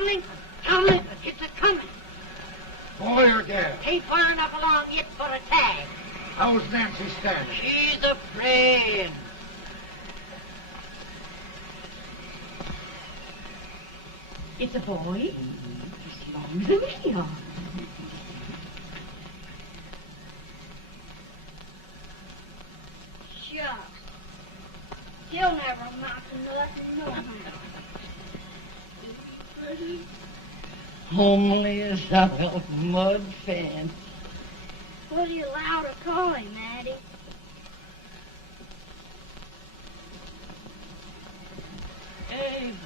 Tomlin, Tomlin, it's a-coming. Boy or gal? Ain't far enough along yet for a tag. How's Nancy standing? She's a-praying. It's a boy. As long as we are. Shucks. He'll never amount to nothing, no how. Pretty. Homely as a mud fan. What are you allowed to call him, Maddie? Abraham.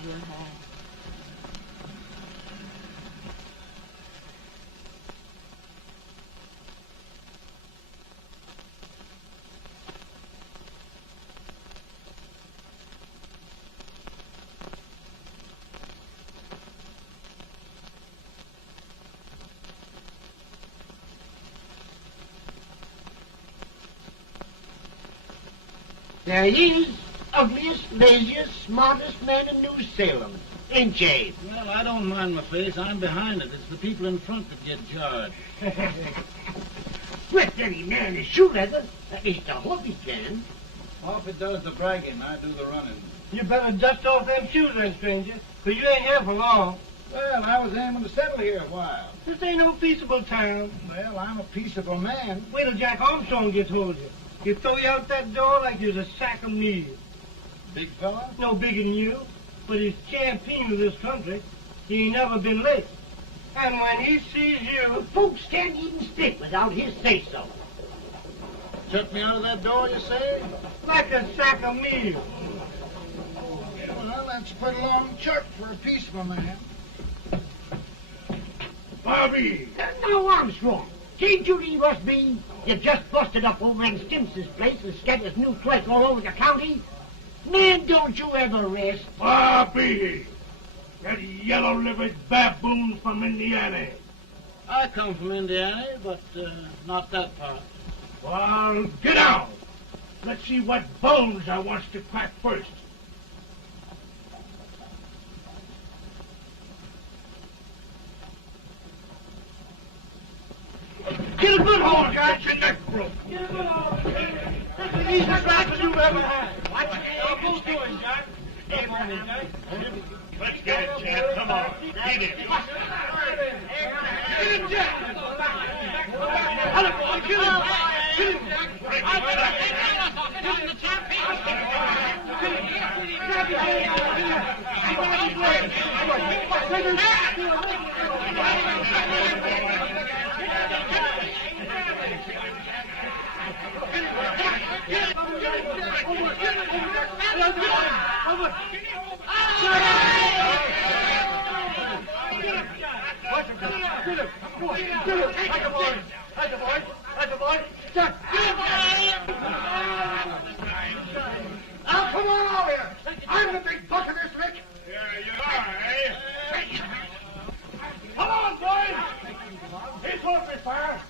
There he is, ugliest, laziest, smartest man in New Salem, ain't ye? Well, I don't mind my face. I'm behind it. It's the people in front that get jarred. With any man is shoe leather, at least I hope he can. Off it does the bragging. I do the running. You better dust off them shoes then, stranger, 'cause you ain't here for long. Well, I was aiming to settle here a while. This ain't no peaceable town. Well, I'm a peaceable man. Wait till Jack Armstrong gets hold of you. He'll throw you out that door like you're a sack of meal. Big fella? No bigger than you, but he's champion of this country. He ain't never been late. And when he sees you... Folks can't even speak without his say-so. Took me out of that door, you say? like a sack of meal. Well, that's a pretty long chirp for a peaceful man. Bobby! Now, Armstrong, can't you leave us be? You've just busted up over in Stimps's place and scattered new clerk all over the county. Man, don't you ever rest. Bobby! That yellow-livered baboon from Indiana. I come from Indiana, but not that part. Well, get out. Let's see what bones I wants to crack first. Get a good hold, guys. Get your neck broke. Get a good hold. That's the easiest rifle you've ever had. Watch it. You're both doing, Jack. Get on him, Jack. Let's get it, Chad. Come on. Get it. Get him, Jack. Hello, boy. Kill him. Kill him, Jack. Kill him, Jack. Now, come on over here. I'm the big buck of this lick. Yeah, you are, eh? Come on, boys. He's holding me fire.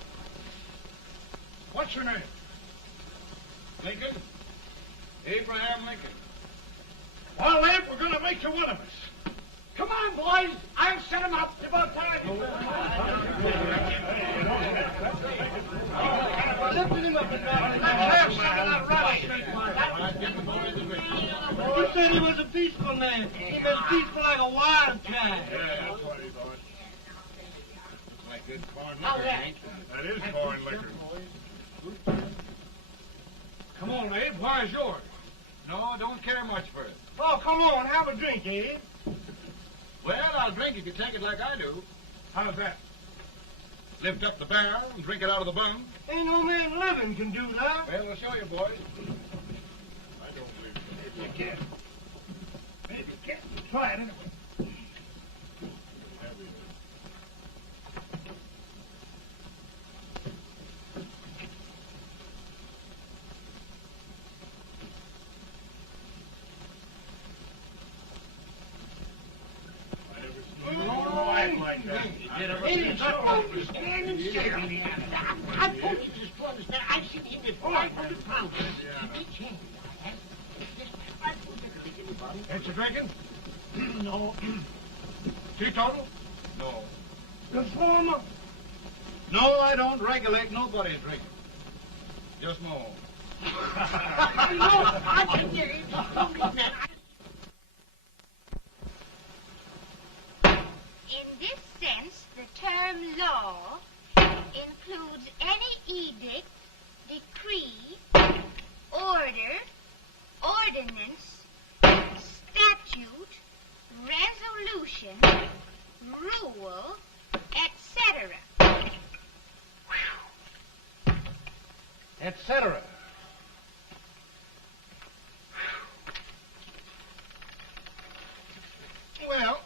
What's your name? Lincoln? Abraham Lincoln. Well, Abe, we're going to make you one of us. Come on, boys. I'll set him up. It's about time. Lifting him up and down. Let's have some of that rubbish. You said he was a peaceful man. He was peaceful like a wild cat. Yeah, that's what he thought. Looks like good corn liquor, Hank. That is corn liquor. Come on, Abe. Where's yours? No, I don't care much for it. Oh, come on. Have a drink, Abe. Well, I'll drink if you take it like I do. How's that? Lift up the barrel and drink it out of the bung. Ain't no man living can do that. Well, I'll show you, boys. I don't believe it. Maybe you can. Maybe you can. Try it anyway. I told you just to understand. I've seen him before. 500 pounds. Each hand. Ain't you drinking? No. Teetotal? No. Reformer? No, I don't regulate nobody's drinking. Just my own. I can get it. In this sense, the term law includes any edict, decree, order, ordinance, statute, resolution, rule, etc. Etc. Well,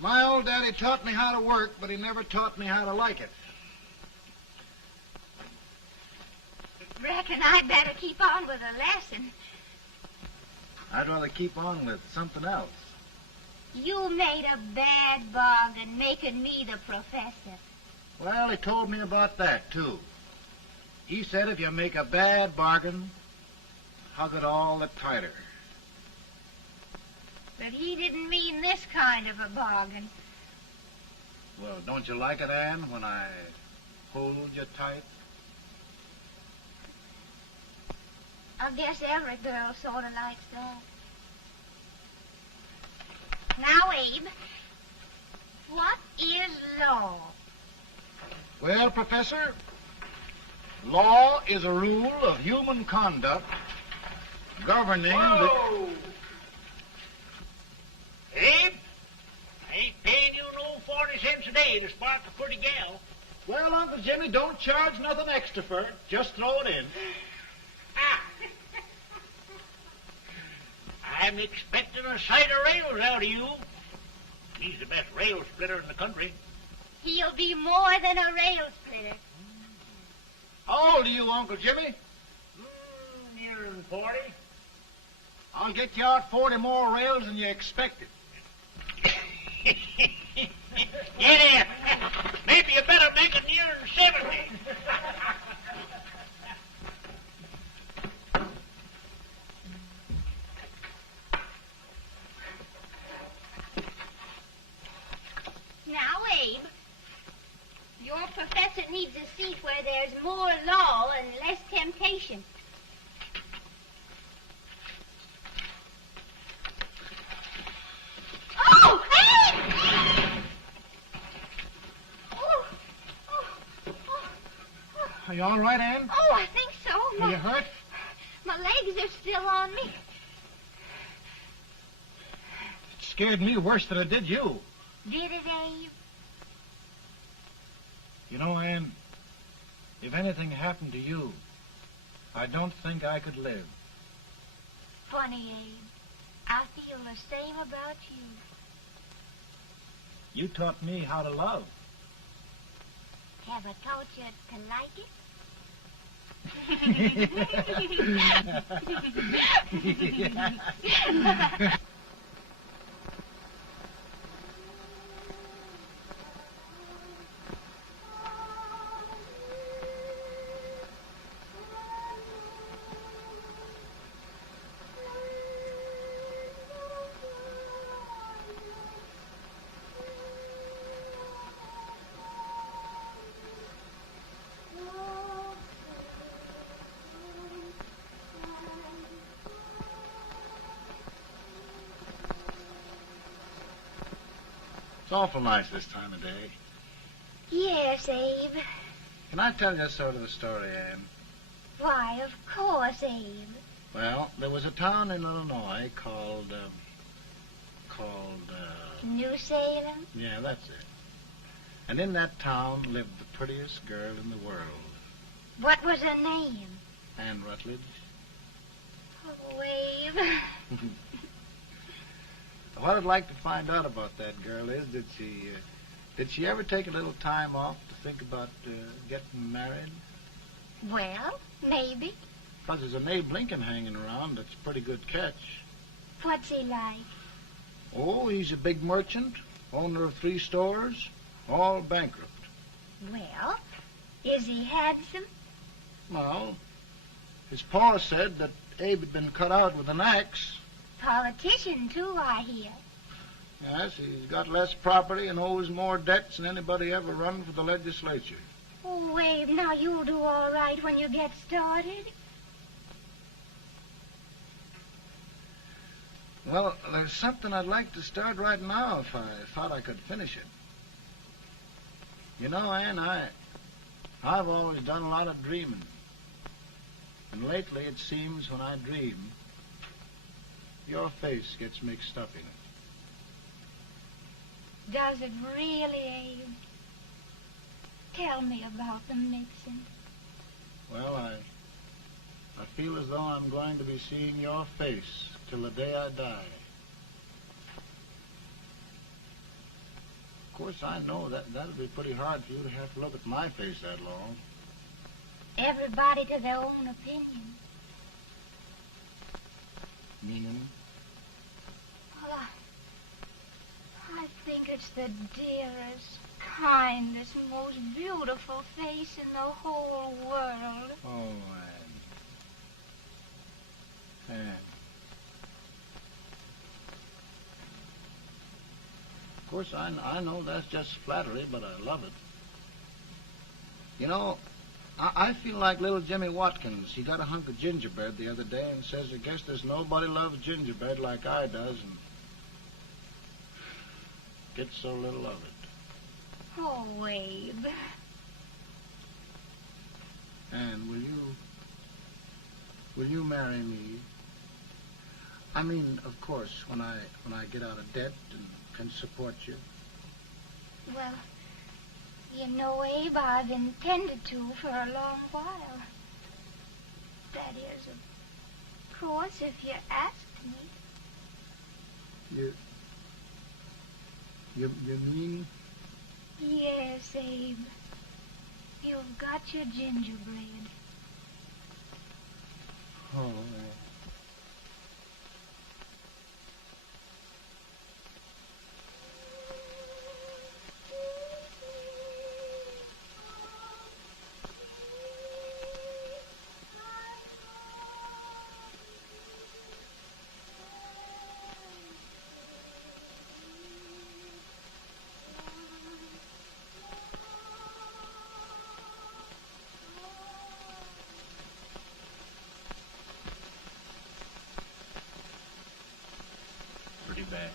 my old daddy taught me how to work, but he never taught me how to like it. Reckon I'd better keep on with the lesson. I'd rather keep on with something else. You made a bad bargain making me the professor. Well, he told me about that, too. He said if you make a bad bargain, hug it all the tighter. But he didn't mean this kind of a bargain. Well, don't you like it, Anne, when I hold you tight? I guess every girl sort of likes that. Now, Abe, what is law? Well, Professor, law is a rule of human conduct governing Whoa! Abe, I ain't paying you no 40 cents a day to spark a pretty gal. Well, Uncle Jimmy, don't charge nothing extra for it. Just throw it in. I'm expecting a sight of rails out of you. He's the best rail splitter in the country. He'll be more than a rail splitter. How old are you, Uncle Jimmy? Nearing 40. I'll get you out 40 more rails than you expected. Yeah, maybe you better make it nearing 70. Now, Abe, your professor needs a seat where there's more law and less temptation. Oh, Abe! Are you all right, Anne? Oh, I think so. Are you hurt? My legs are still on me. It scared me worse than it did you. Did it, Abe? You know, Anne, if anything happened to you, I don't think I could live. Funny, Abe. I feel the same about you. You taught me how to love. Have I taught you to like it? It's awful nice this time of day. Yes, Abe. Can I tell you sort of a story, Anne? Why, of course, Abe. Well, there was a town in Illinois called, New Salem? yeah, that's it. And in that town lived the prettiest girl in the world, What was her name? Anne Rutledge. Oh, Abe. What I'd like to find out about that girl is, did she ever take a little time off to think about getting married? Well, maybe. Because there's an Abe Lincoln hanging around that's a pretty good catch. What's he like? Oh, he's a big merchant, owner of 3 stores, all bankrupt. Well, is he handsome? Well, his pa said that Abe had been cut out with an axe. Politician, too, I hear. Yes, he's got less property and owes more debts than anybody ever run for the legislature. Oh, Abe, now you'll do all right when you get started. Well, there's something I'd like to start right now if I thought I could finish it. You know, Ann, I've always done a lot of dreaming. And lately it seems when I dream, your face gets mixed up in it. Does it really, Abe? Tell me about the mixing. Well, I feel as though I'm going to be seeing your face till the day I die. Of course, I know that'll be pretty hard for you to have to look at my face that long. Everybody to their own opinion. Meaning? Well, I think it's the dearest, kindest, most beautiful face in the whole world. Oh, Ann. Of course, I know that's just flattery, but I love it. You know, I feel like little Jimmy Watkins. He got a hunk of gingerbread the other day and says, I guess there's nobody loves gingerbread like I does, and gets so little of it. Oh, Abe. And will you marry me? I mean, of course, when I get out of debt and can support you. Well, you know, Abe, I've intended to for a long while. That is, of course, if you asked me. You mean? Yes, Abe. You've got your gingerbread. Oh, Bad.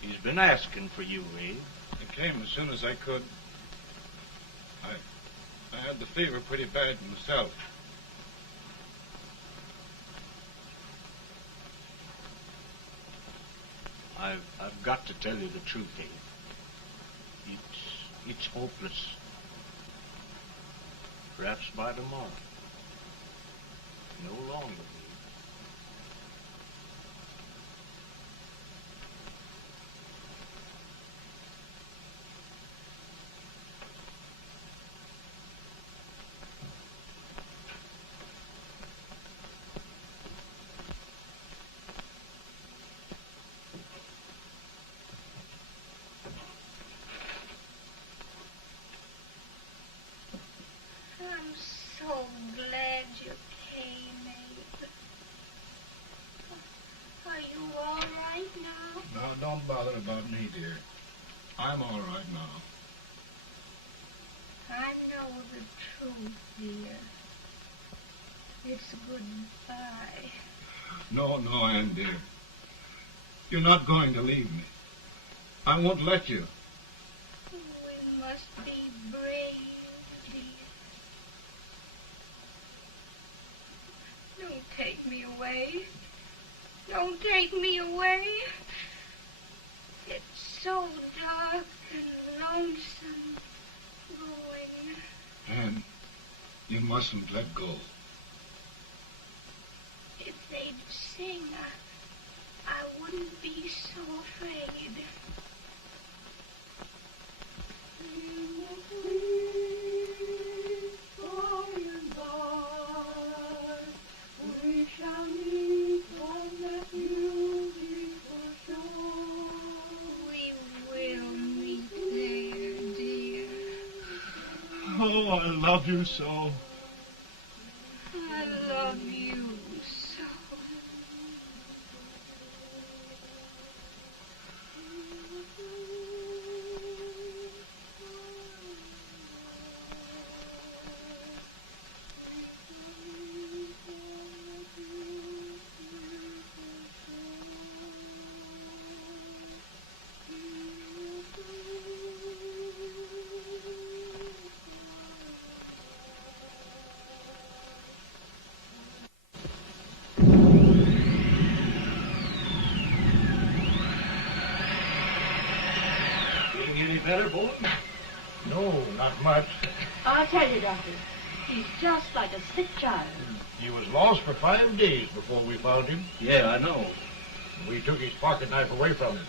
He's been asking for you, Abe. I came as soon as I could. I had the fever pretty bad myself. I've got to tell you the truth, Abe. It's hopeless. Perhaps by tomorrow. No longer. I'm so glad you came, Abe. Are you all right now? No, don't bother about me, dear. I'm all right now. I know the truth, dear. It's goodbye. No, Ann, dear. You're not going to leave me. I won't let you. We must be brave, dear. Don't take me away. Don't take me away. It's so dark and lonesome going. Ann, you mustn't let go. If they'd sing, I wouldn't be so afraid. We shall meet on that beautiful shore. We will meet there, dear. Oh, I love you so. I love you so. better, boy? No, not much. I'll tell you, Doctor, he's just like a sick child. He was lost for 5 days before we found him. Yeah, I know. We took his pocket knife away from him.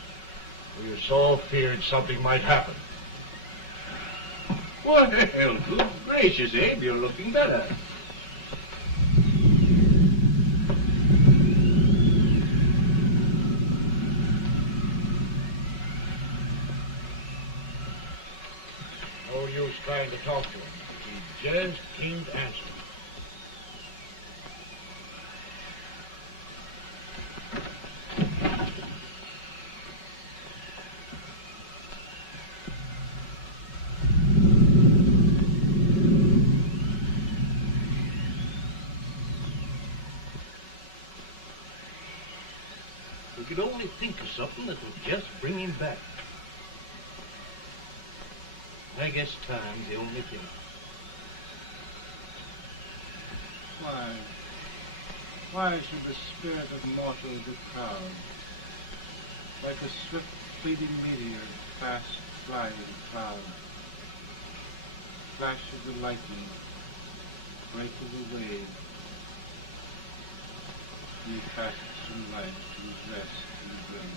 We were so feared something might happen. Well, good gracious, Abe, you're looking better. No use trying to talk to him. He just can't answer. We could only think of something that would just bring him back. I guess time's the only thing. Why should the spirit of mortal be proud? Like a swift fleeting meteor, fast flying cloud. Flash of the lightning, break of the wave. He fasts from life to his rest in the grave.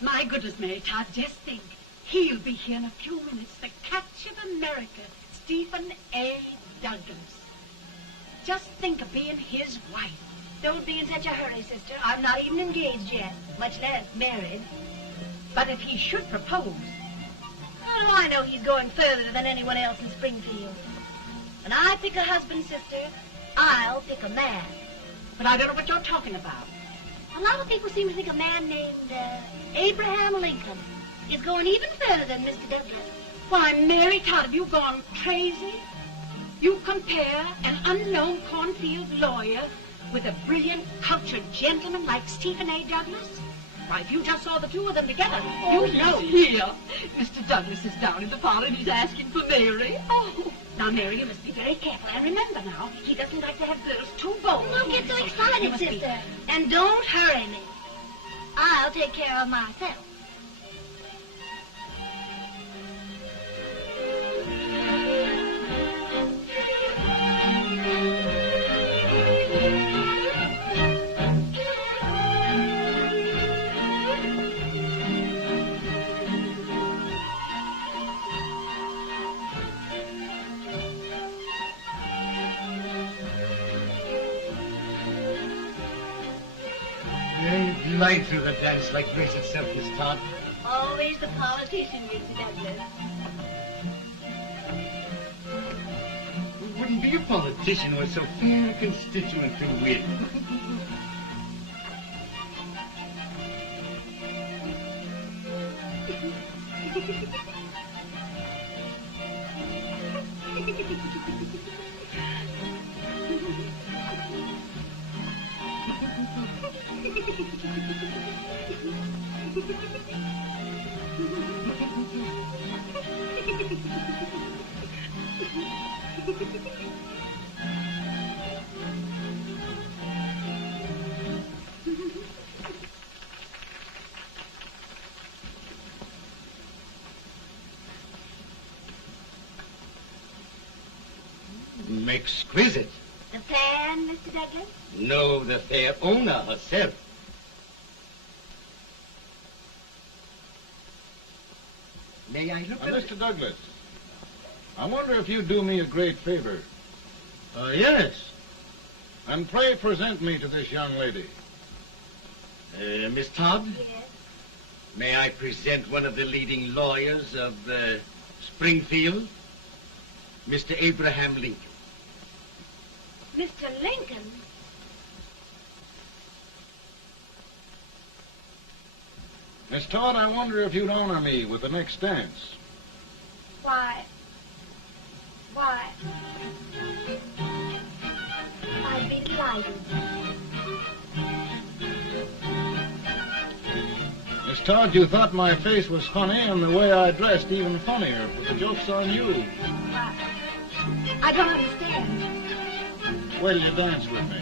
My goodness, Mary Todd, just think. He'll be here in a few minutes. The catch of America, Stephen A. Douglas. Just think of being his wife. Don't be in such a hurry, sister. I'm not even engaged yet, much less married. But if he should propose... How do I know he's going further than anyone else in Springfield? When I pick a husband, sister, I'll pick a man. But I don't know what you're talking about. A lot of people seem to think a man named Abraham Lincoln is going even further than Mr. Douglas. Why, Mary Todd, have you gone crazy? You compare an unknown cornfield lawyer with a brilliant, cultured gentleman like Stephen A. Douglas? Why, if you just saw the two of them together, you'd know. Here. Mr. Douglas is down in the parlor and he's asking for Mary. Oh. Now, Mary, you must be very careful. And remember now, he doesn't like to have girls too bold. Don't get so excited, sister. And don't hurry me. I'll take care of myself. Glide through the dance like grace itself, Miss Todd. Always the politician, Mr. Douglas. Wouldn't be a politician with so fair a constituent to win. Exquisite. The fan, Mr. Douglas? No, the fair owner herself. May I look at it? Mr. Douglas, I wonder if you'd do me a great favor. Yes. And pray present me to this young lady. Miss Todd? Yes. May I present one of the leading lawyers of Springfield, Mr. Abraham Lincoln. Mr. Lincoln? Miss Todd, I wonder if you'd honor me with the next dance. Why? I'd be delighted. Miss Todd, you thought my face was funny and the way I dressed even funnier, but the joke's on you. Why? I don't understand. Wait till you dance with me.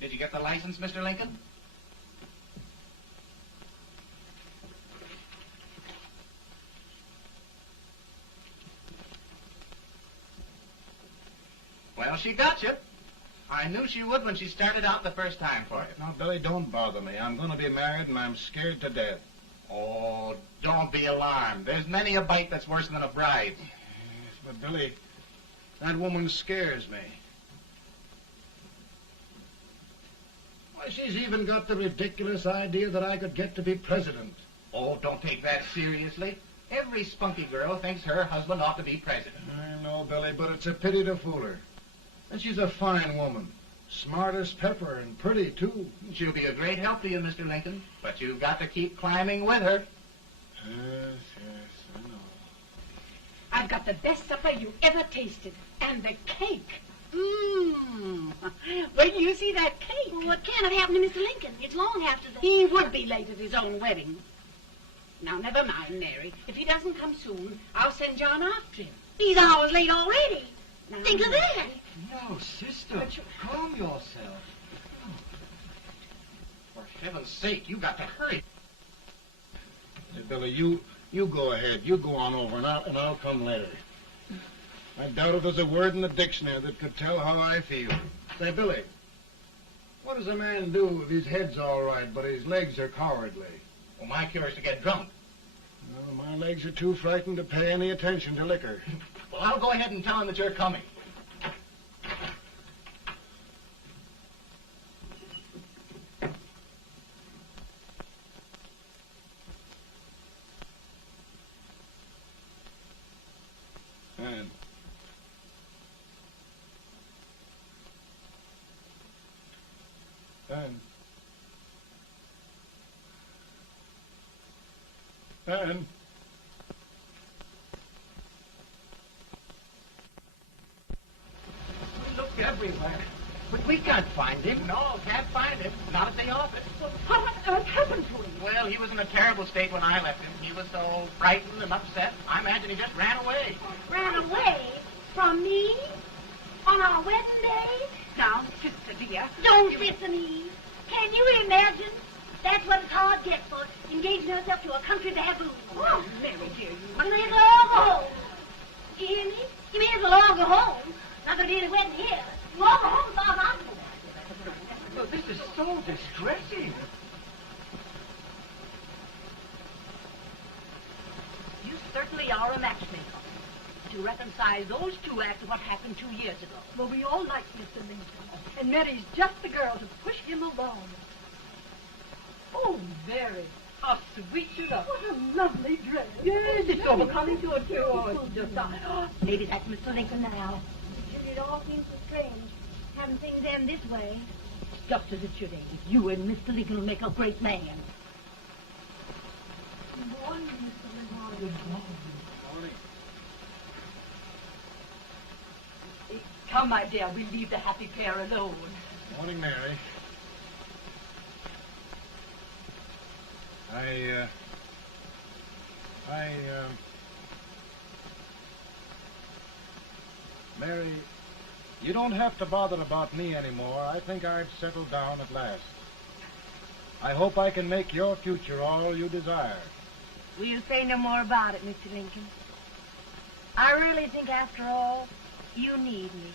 Did you get the license, Mr. Lincoln? Well, she got you. I knew she would when she started out the first time for you. Now, Billy, don't bother me. I'm going to be married, and I'm scared to death. Oh, don't be alarmed. There's many a bite that's worse than a bride. Yes, but, Billy, that woman scares me. Why, she's even got the ridiculous idea that I could get to be president. Oh, don't take that seriously. Every spunky girl thinks her husband ought to be president. I know, Billy, but it's a pity to fool her. And she's a fine woman. Smart as pepper and pretty, too. She'll be a great help to you, Mr. Lincoln. But you've got to keep climbing with her. Yes, I know. I've got the best supper you ever tasted. And the cake. Mmm. Wait till you see that cake. Well, what can have happened to Mr. Lincoln? It's long after the... He would be late at his own wedding. Now, never mind, Mary. If he doesn't come soon, I'll send John after him. He's hours late already. Now, Think of that. No, sister. Calm yourself. For heaven's sake, you've got to hurry. Hey, Billy, you go ahead. You go on over, and I'll come later. I doubt if there's a word in the dictionary that could tell how I feel. Say, Billy, what does a man do if his head's all right, but his legs are cowardly? Well, my cure is to get drunk. Well, my legs are too frightened to pay any attention to liquor. Well, I'll go ahead and tell him that you're coming. And We looked everywhere, but we can't find him. No, can't find him. Not at the office. Well, what on earth happened to him? Well, he was in a terrible state when I left him. He was so frightened and upset. I imagine he just ran away. Ran away from me on our wedding day? Now, sister dear. Don't listen to me. Can you imagine? That's what a Todd gets for engaging herself to a country baboon. Oh, Mary dear, You may as well all go home. You hear me? You may as well all go home. Not going to be any wedding here. You all go home as far as I'm concerned. Well, this is so distressing. You certainly are a matchmaker. To reconcile those two after what happened 2 years ago. Well, we all like Mr. Lincoln. And Mary's just the girl to push him along. Oh, Mary, how sweet you look. What a lovely dress. Yes, it's overcoming to it, too. Oh, it's just... maybe that's Mr. Lincoln now. It all seems so strange. Having things end this way. Just as it should end. You and Mr. Lincoln will make a great man. Good morning, Mr. Lincoln. Good morning. Morning. Come, my dear, we'll leave the happy pair alone. Morning, Mary. Mary, you don't have to bother about me anymore. I think I've settled down at last. I hope I can make your future all you desire. Will you say no more about it, Mr. Lincoln? I really think, after all, you need me.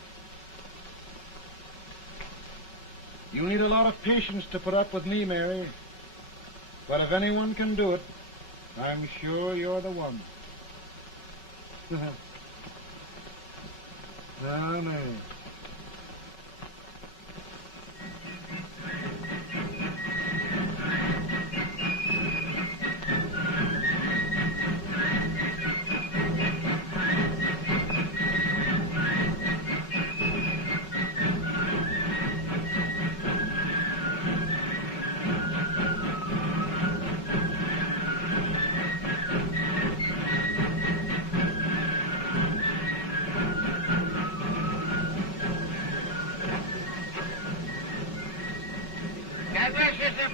You need a lot of patience to put up with me, Mary. But if anyone can do it, I'm sure you're the one. No, no.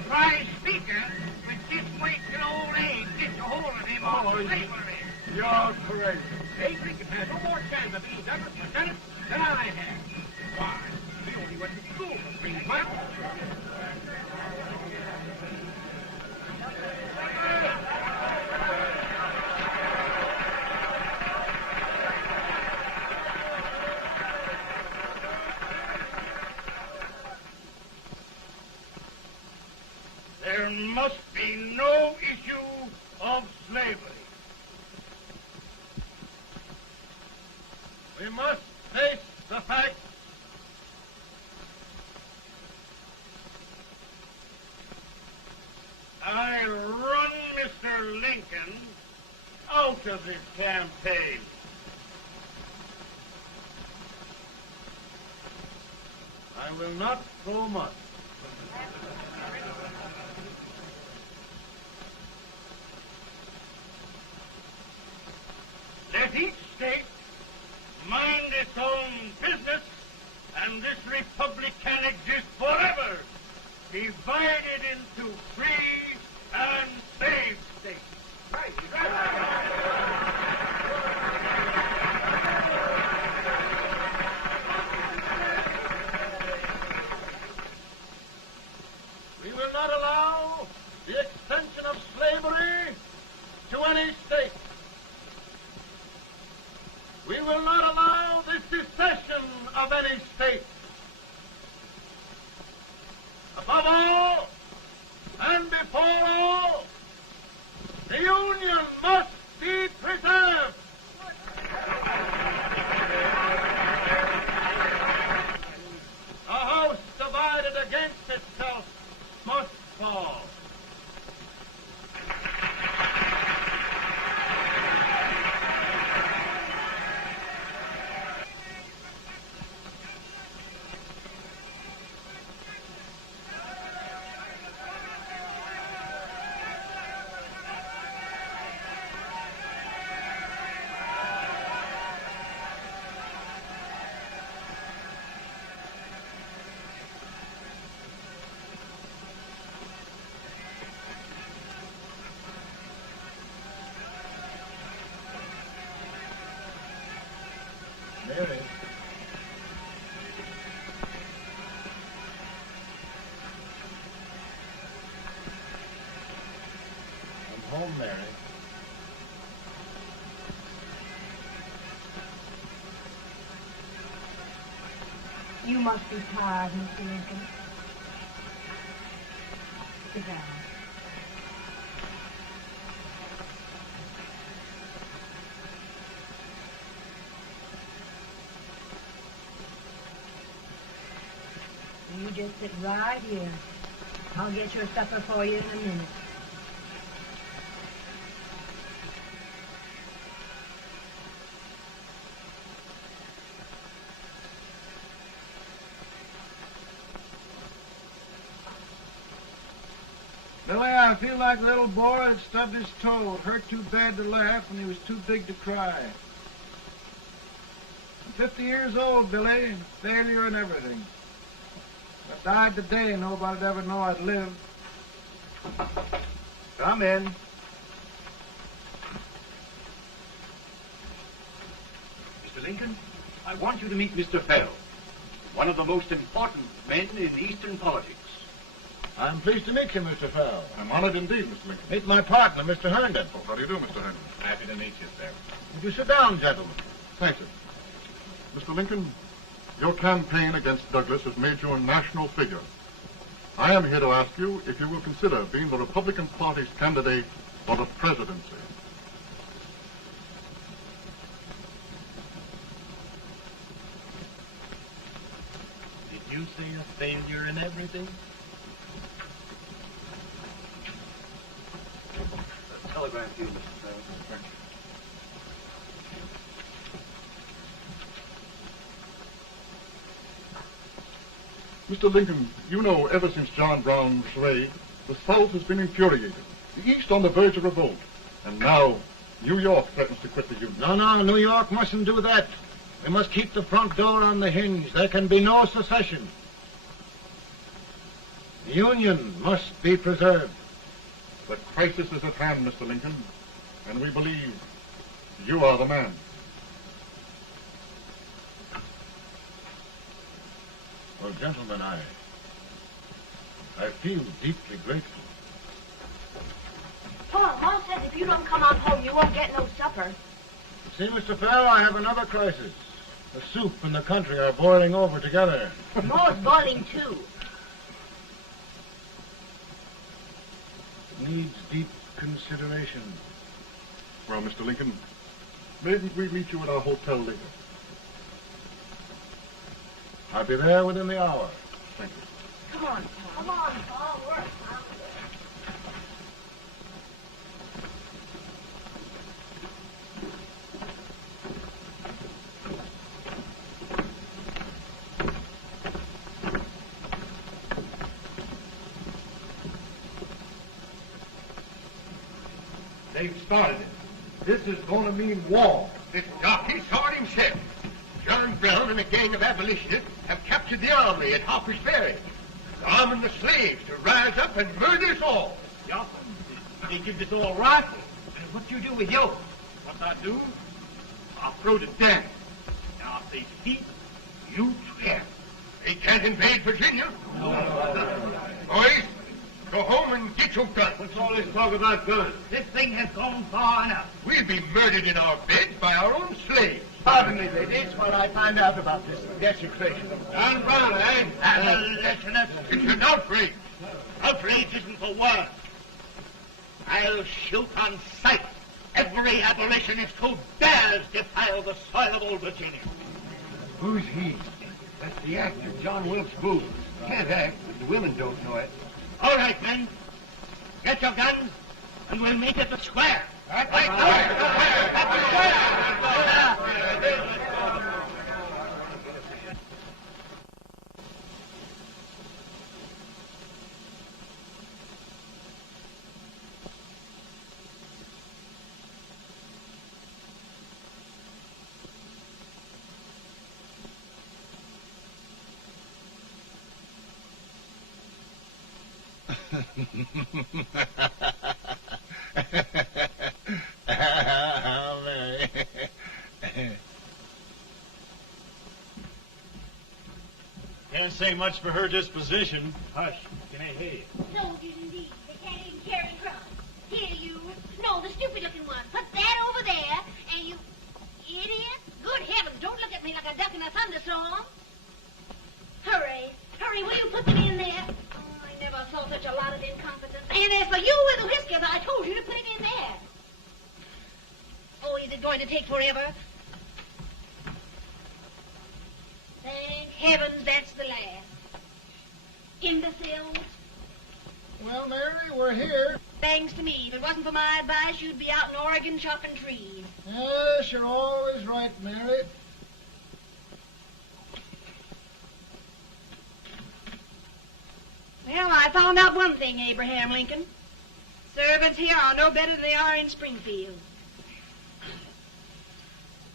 Prize speaker, but just wait till old Abe gets a hold of him on slavery. You're crazy. Abe Lincoln has no more chance of being Douglas Lieutenant than I have. Why? He only went to school for 3 months. There must be no issue of slavery. We must face the facts. I run Mr. Lincoln out of his campaign. I will not go much. Let each state mind its own business, and this republic can exist forever, divided into free and slave states. Right. We will not allow the extension of slavery to any state. We will not allow the secession of any state. Above all, and before all, the Union must be preserved. A house divided against itself must fall. home, Mary. You must be tired, Mr. Lincoln. Sit down. You just sit right here. I'll get your supper for you in a minute. Billy, I feel like a little boy that stubbed his toe. It hurt too bad to laugh, and he was too big to cry. I'm 50 years old, Billy, failure and everything. If I died today, nobody'd ever know I'd lived. Come in. Mr. Lincoln, I want you to meet Mr. Farrell, one of the most important men in Eastern politics. I'm pleased to meet you, Mr. Farrell. I'm honored indeed, Mr. Lincoln. Meet my partner, Mr. Herndon. Oh, how do you do, Mr. Herndon? Happy to meet you, sir. Would you sit down, gentlemen? Thank you. Mr. Lincoln, your campaign against Douglas has made you a national figure. I am here to ask you if you will consider being the Republican Party's candidate for the presidency. Did you say a failure in everything? A telegram to you, Mr. Farrell. Mr. Lincoln, you know ever since John Brown's raid, the South has been infuriated, the East on the verge of revolt, and now New York threatens to quit the Union. No, New York mustn't do that. We must keep the front door on the hinge. There can be no secession. The Union must be preserved. The crisis is at hand, Mr. Lincoln, and we believe you are the man. Well, gentlemen, I feel deeply grateful. Mom says if you don't come on home, you won't get no supper. See, Mr. Farrell, I have another crisis. The soup and the country are boiling over together. More's boiling, too. It needs deep consideration. Well, Mr. Lincoln, maybe we meet you at our hotel later. I'll be there within the hour. Thank you. Come on, Paul. Work. They've started it. This is going to mean war. This jockey saw it himself. John Brown and a gang of abolitionists have captured the armory at Harper's Ferry, arming the slaves to rise up and murder us all. Yeah, they give us all rifles. And what you do with yours? What I do? I'll throw the damn. Now, if they speak, you swear. They can't invade Virginia. Boys, go home and get your guns. What's all this talk about guns? This thing has gone far enough. We'll be murdered in our beds by our own slaves. Pardon me, ladies, while I find out about this desecration. John Brown, eh? Abolitionists. It's an outrage. Outrage isn't the word. I'll shoot on sight every abolitionist who dares defile the soil of old Virginia. Who's he? That's the actor, John Wilkes Booth. Can't act, but the women don't know it. All right, men. Get your guns, and we'll meet at the square. At the square. Can't say much for her disposition. Hush, can I hear you? Soldiers indeed. They can't even carry drums. Here, you. And as for you with the whiskey, I told you to put it in there. Oh, is it going to take forever? Thank heavens that's the last. Imbeciles. Well, Mary, we're here. Thanks to me. If it wasn't for my advice, you'd be out in Oregon chopping trees. Yes, you're always right, Mary. Well, I found out one thing, Abraham Lincoln. Servants here are no better than they are in Springfield.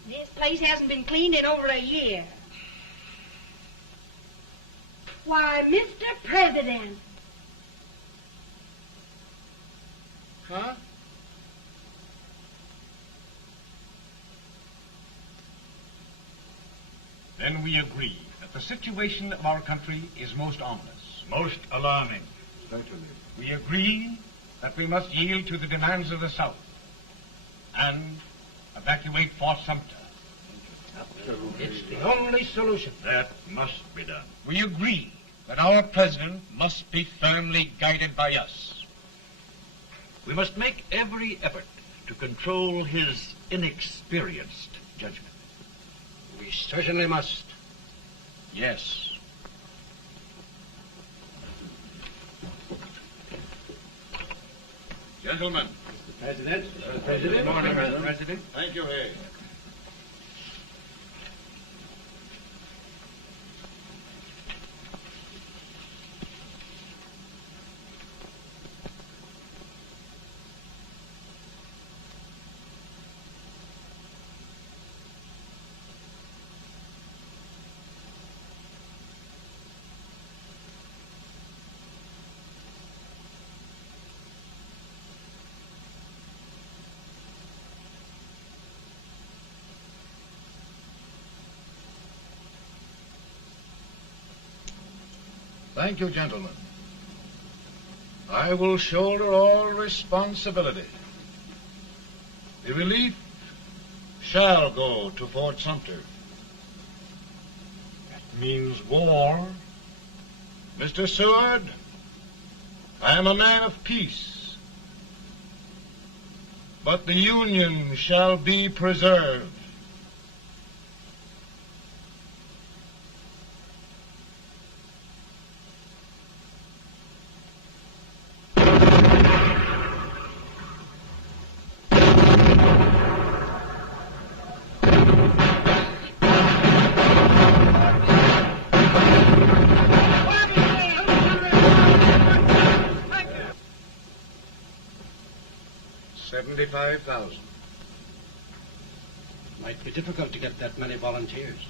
This place hasn't been cleaned in over a year. Why, Mr. President. Huh? Then we agree that the situation of our country is most ominous. Most alarming. Certainly. We agree that we must yield to the demands of the South and evacuate Fort Sumter. It's the only solution. That must be done. We agree that our president must be firmly guided by us. We must make every effort to control his inexperienced judgment. We certainly must. Yes. Gentlemen. President. President. Good morning, President. Thank you, Hay. Thank you, gentlemen. I will shoulder all responsibility. The relief shall go to Fort Sumter. That means war. Mr. Seward, I am a man of peace, but the Union shall be preserved. $75,000. Might be difficult to get that many volunteers.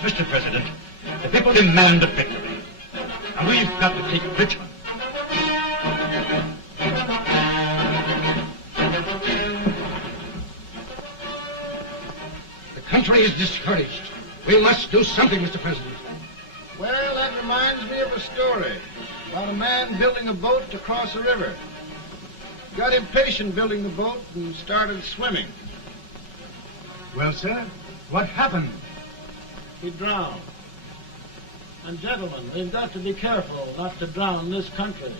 Mr. President, the people demand a victory. And we've got to take Richmond. The country is discouraged. We must do something, Mr. President. Well, that reminds me of a story about a man building a boat to cross a river. Got impatient building the boat and started swimming. Well, sir, what happened? He drowned. And gentlemen, we've got to be careful not to drown this country.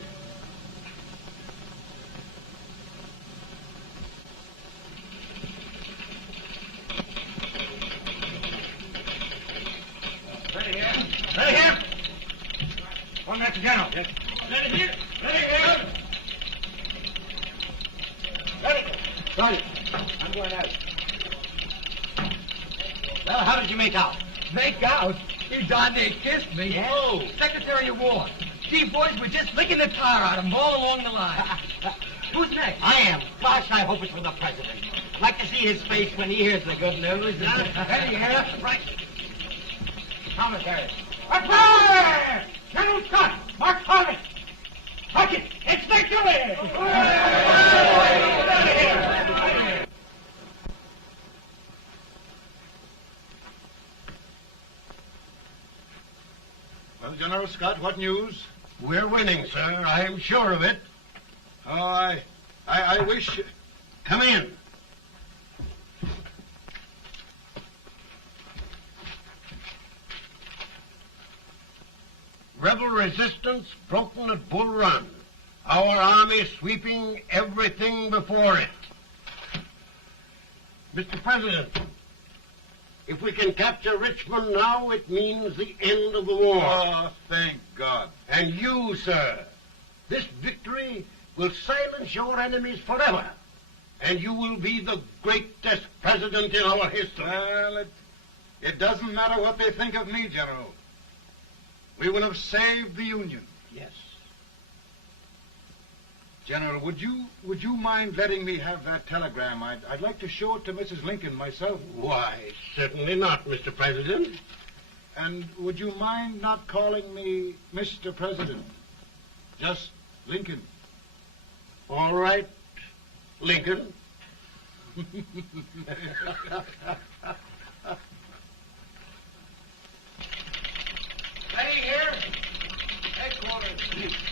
Ready here. Ready here. One back to General. Yes. Ready here. Ready here. Ready. Sergeant, I'm going out. Well, how did you make out? Make out? You darn near kissed me. Yeah? Oh, Secretary of War. These boys were just licking the tar out of them all along the line. Who's next? I am. Gosh, I hope it's for the President. I'd like to see his face when he hears the good news. Ready here. Right. Commissary. Fire! General Scott, mark target. Mark it. It's victory! Well, General Scott, what news? We're winning, sir. I am sure of it. Oh, I wish... Come in. Rebel resistance broken at Bull Run. Our army sweeping everything before it. Mr. President, if we can capture Richmond now, it means the end of the war. Oh, thank God. And you, sir, this victory will silence your enemies forever. And you will be the greatest president in our history. Well, it doesn't matter what they think of me, General. We will have saved the Union. Yes. General, would you mind letting me have that telegram? I'd like to show it to Mrs. Lincoln myself. Why, certainly not, Mr. President. And would you mind not calling me Mr. President? Just Lincoln. All right, Lincoln. Ready here. Headquarters.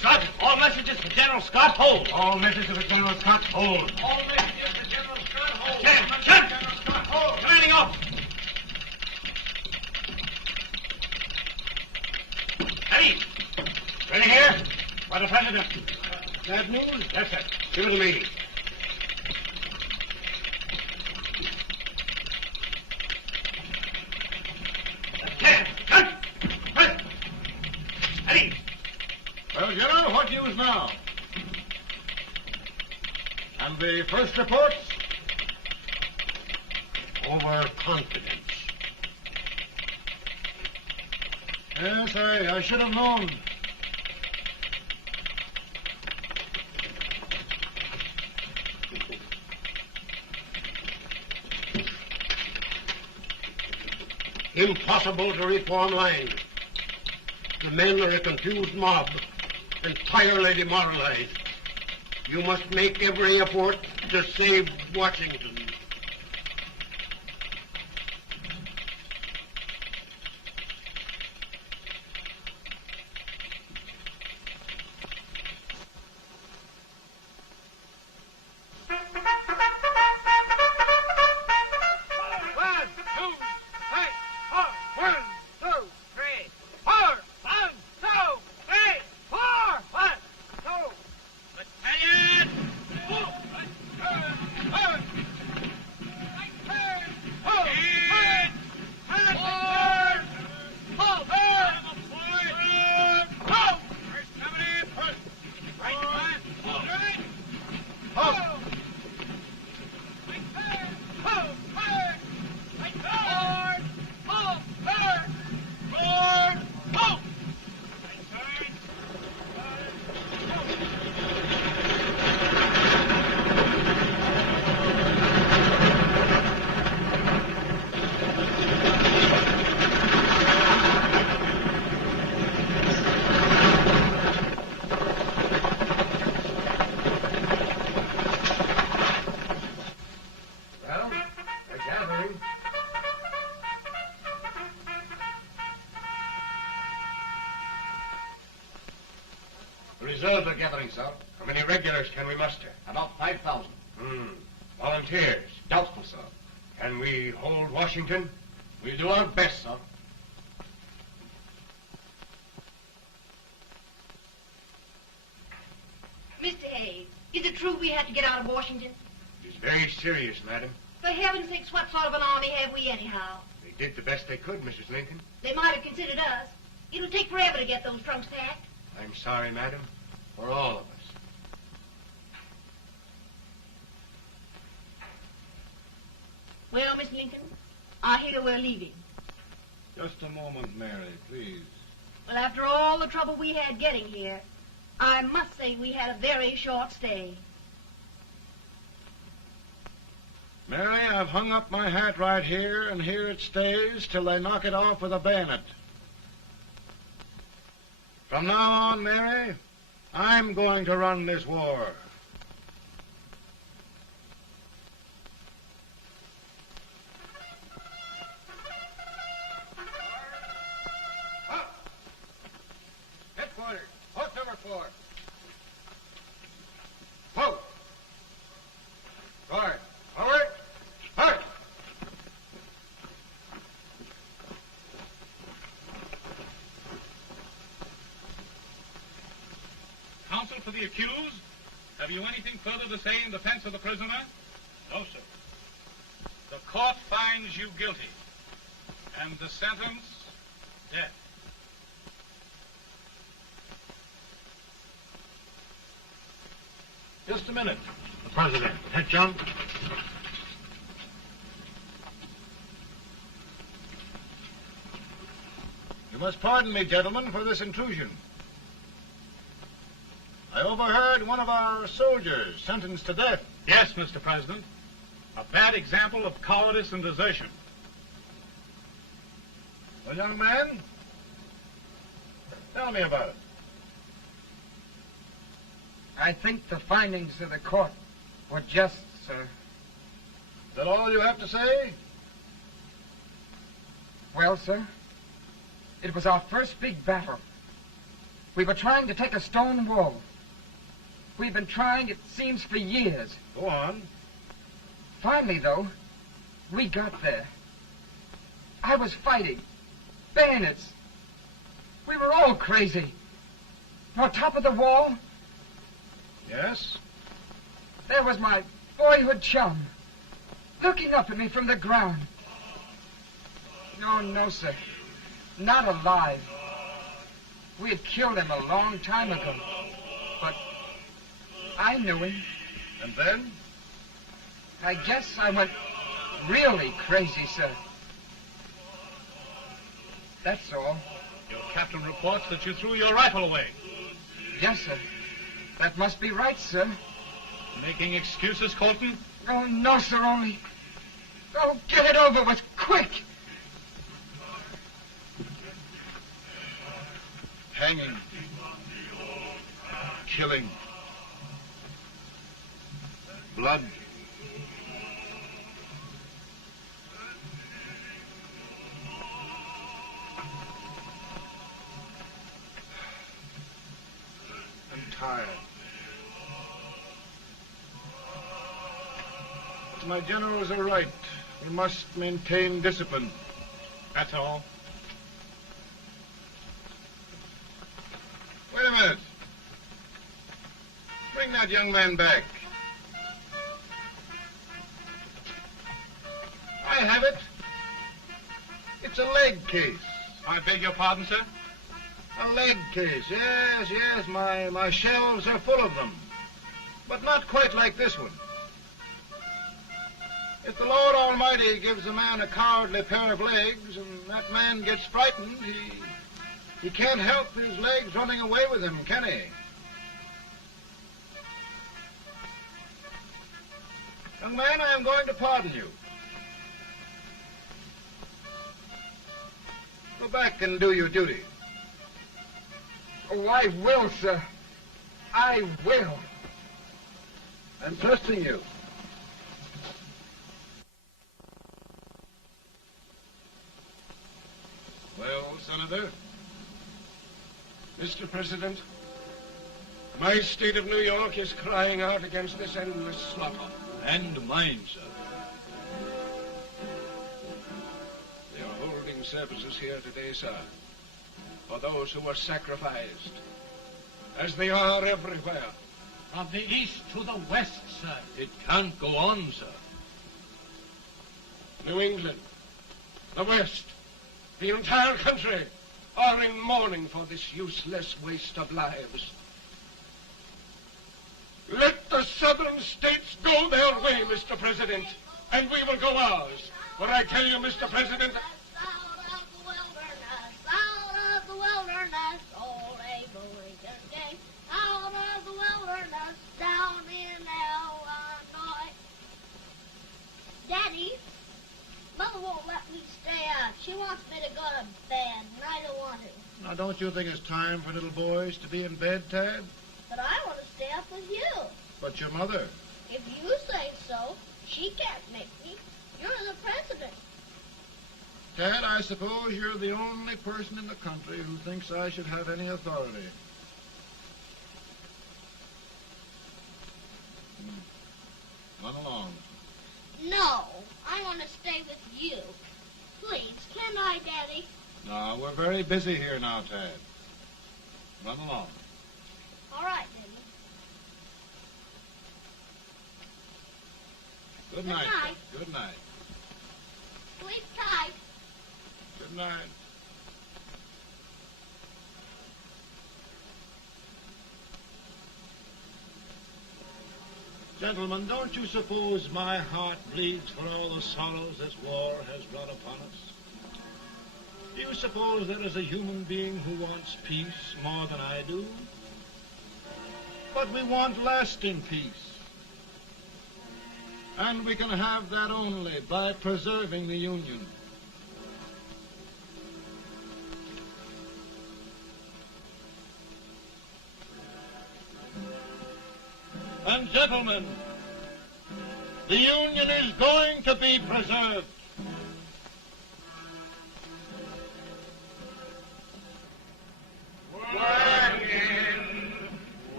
Sergeant, all messages for General Scott, hold. All messages for General Scott, hold. All messages for General Scott, hold. General Scott, hold. Commanding officer. Ready. Ready here? For the President. Bad news? Yes, sir. Give it to me. Well, General, what news now? And the first reports? Overconfidence. Yes, I should have known. Impossible to reform lines. The men are a confused mob, entirely demoralized. You must make every effort to save Washington. The reserves are gathering, sir. How many regulars can we muster? About 5,000. Volunteers? Doubtful, sir. Can we hold Washington? We'll do our best, sir. Mr. Hayes, is it true we have to get out of Washington? It's very serious, madam. For heaven's sakes, what sort of an army have we anyhow? They did the best they could, Mrs. Lincoln. They might have considered us. It'll take forever to get those trunks packed. I'm sorry, madam, for all of us. Well, Miss Lincoln, I hear we're leaving. Just a moment, Mary, please. Well, after all the trouble we had getting here, I must say we had a very short stay. Mary, I've hung up my hat right here, and here it stays till they knock it off with a bayonet. From now on, Mary, I'm going to run this war. Headquarters, post number 4. Whoa! Guard, forward, hard! Counsel for the accused, have you anything further to say in defense of the prisoner? No, sir. The court finds you guilty, and the sentence, death. Just a minute. The president. Head, John. You must pardon me, gentlemen, for this intrusion. I overheard one of our soldiers sentenced to death. Yes, Mr. President. A bad example of cowardice and desertion. Well, young man, tell me about it. I think the findings of the court were just, sir. Is that all you have to say? Well, sir, it was our first big battle. We were trying to take a stone wall. We've been trying, it seems, for years. Go on. Finally, though, we got there. I was fighting. Bayonets. We were all crazy. On top of the wall, Yes? there was my boyhood chum, looking up at me from the ground. No, sir. Not alive. We had killed him a long time ago. But I knew him. And then? I guess I went really crazy, sir. That's all. Your captain reports that you threw your rifle away. Yes, sir. That must be right, sir. Making excuses, Colton? Oh, no, sir, only... Oh, get it over with, quick! Hanging. Killing. Blood. I'm tired. But my generals are right. We must maintain discipline. That's all. Wait a minute. Bring that young man back. I have it. It's a leg case. I beg your pardon, sir? A leg case, yes. My shelves are full of them. But not quite like this one. If the Lord Almighty gives a man a cowardly pair of legs and that man gets frightened, he can't help his legs running away with him, can he? Young man, I am going to pardon you. Go back and do your duty. Oh, I will, sir. I will. I'm trusting you. Well, Senator? Mr. President, My state of New York is crying out against this endless slaughter. And mine, sir. They are holding services here today, sir, for those who were sacrificed, as they are everywhere. From the east to the west, sir. It can't go on, sir. New England, the West, the entire country are in mourning for this useless waste of lives. Let the southern states go their way, Mr. President, and we will go ours. For I tell you, Mr. President... Out of the wilderness, old Abraham Lincoln came. Out of the wilderness, down in Illinois. Daddy, Mother won't let me stay out. She wants me to go to bed, and I don't want to. Now, don't you think it's time for little boys to be in bed, Tad? But I want to stay up with you. But your mother. If you say so, she can't make me. You're the president. Tad, I suppose you're the only person in the country who thinks I should have any authority. Run along. No, I want to stay with you. Please, can I, Daddy? No, we're very busy here now, Tad. Run along. All right, Daddy. Good night. night. Good night. Sleep tight. Good night. Gentlemen, don't you suppose my heart bleeds for all the sorrows this war has brought upon us? Do you suppose there is a human being who wants peace more than I do? But we want lasting peace. And we can have that only by preserving the Union. And gentlemen, the Union is going to be preserved.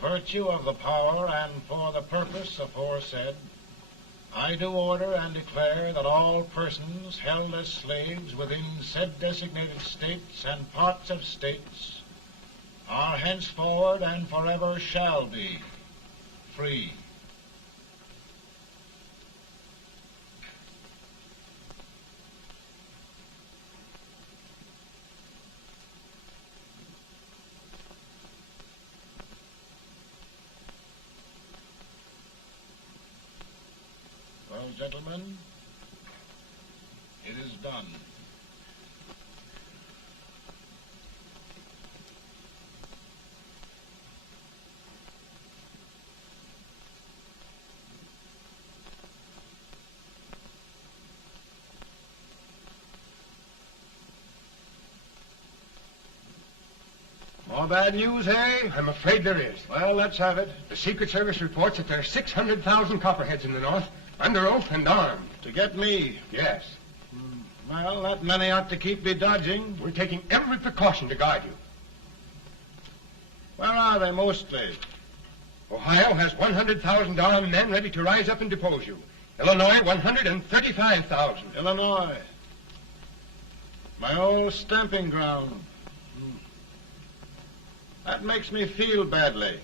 Virtue of the power and for the purpose aforesaid, I do order and declare that all persons held as slaves within said designated states and parts of states are henceforward and forever shall be free. Well, gentlemen, it is done. More bad news, hey? I'm afraid there is. Well, let's have it. The Secret Service reports that there are 600,000 copperheads in the North, under oath and armed. To get me? Yes. Well, that many ought to keep me dodging. We're taking every precaution to guard you. Where are they mostly? Ohio has 100,000 armed men ready to rise up and depose you. Illinois, 135,000. Illinois. My old stamping ground. That makes me feel badly.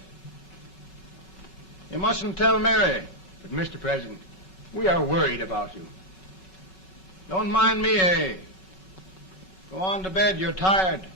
You mustn't tell Mary. But, Mr. President, we are worried about you. Don't mind me, eh? Go on to bed. You're tired.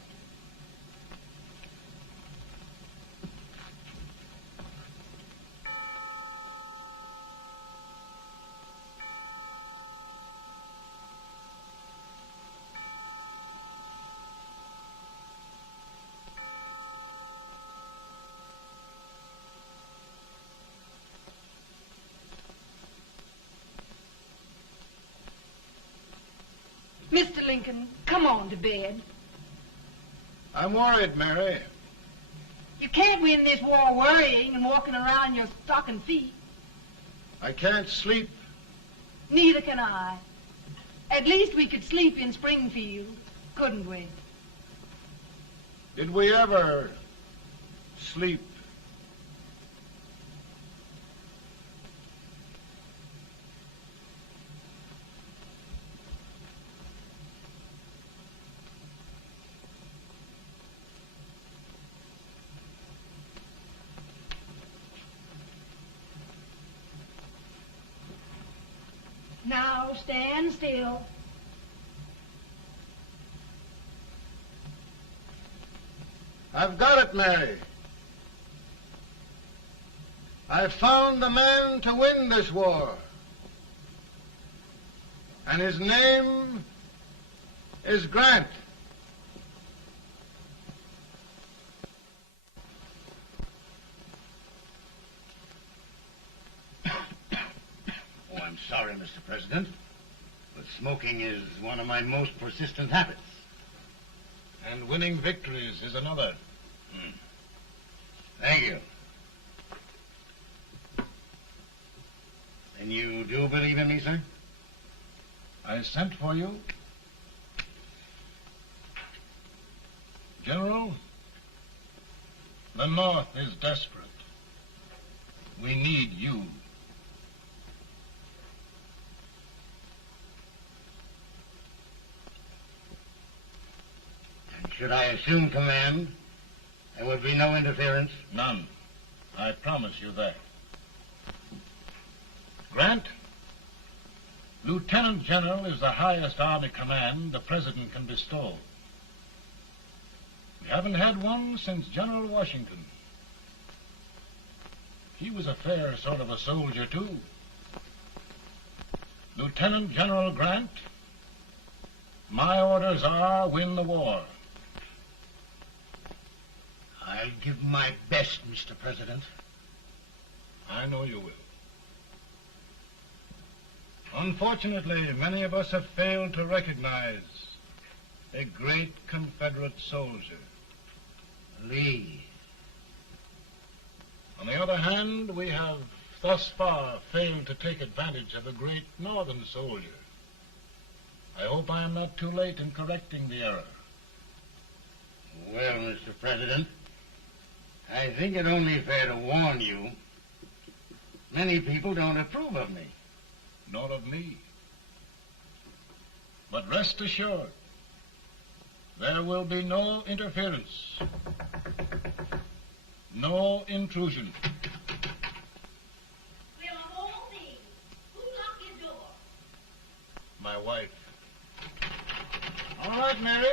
Mr. Lincoln, come on to bed. I'm worried, Mary. You can't win this war worrying and walking around your stocking feet. I can't sleep. Neither can I. At least we could sleep in Springfield, couldn't we? Did we ever sleep? Now stand still. I've got it, Mary. I've found the man to win this war. And his name is Grant. Oh, I'm sorry, Mr. President, but smoking is one of my most persistent habits. And winning victories is another. Thank you. And you do believe in me, sir? I sent for you. General, the North is desperate. We need you. And should I assume command, there would be no interference? None. I promise you that. Grant, Lieutenant General is the highest army command the President can bestow. We haven't had one since General Washington. He was a fair sort of a soldier, too. Lieutenant General Grant, my orders are win the war. I'll give my best, Mr. President. I know you will. Unfortunately, many of us have failed to recognize a great Confederate soldier, Lee. On the other hand, we have thus far failed to take advantage of a great Northern soldier. I hope I am not too late in correcting the error. Well, Mr. President, I think it only fair to warn you. Many people don't approve of me. Nor of me. But rest assured, there will be no interference, no intrusion. Will of all things, who locked his door? My wife. All right, Mary.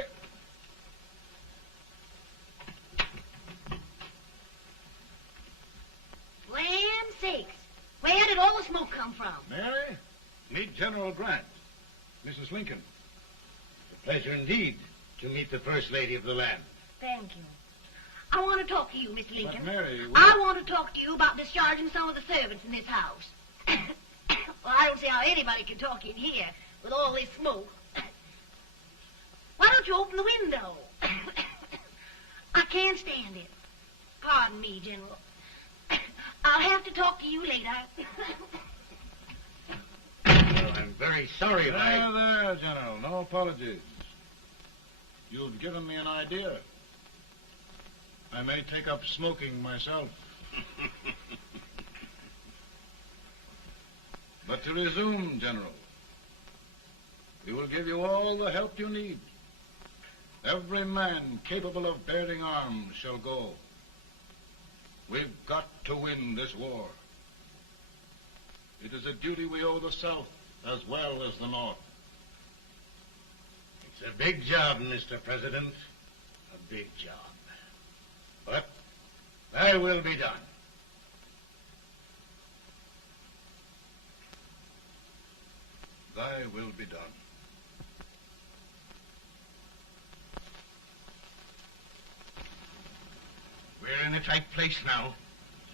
Land sakes, where did all the smoke come from? Mary, meet General Grant, Mrs. Lincoln. It's a pleasure indeed to meet the First Lady of the land. Thank you. I want to talk to you, Miss Lincoln. But Mary, I want to talk to you about discharging some of the servants in this house. Well, I don't see how anybody can talk in here with all this smoke. Why don't you open the window? I can't stand it. Pardon me, General. I'll have to talk to you later. Well, I'm very sorry if There, General. No apologies. You've given me an idea. I may take up smoking myself. But to resume, General, we will give you all the help you need. Every man capable of bearing arms shall go. We've got to win this war. It is a duty we owe the South as well as the North. It's a big job, Mr. President. A big job. But thy will be done. Thy will be done. We're in a tight place now.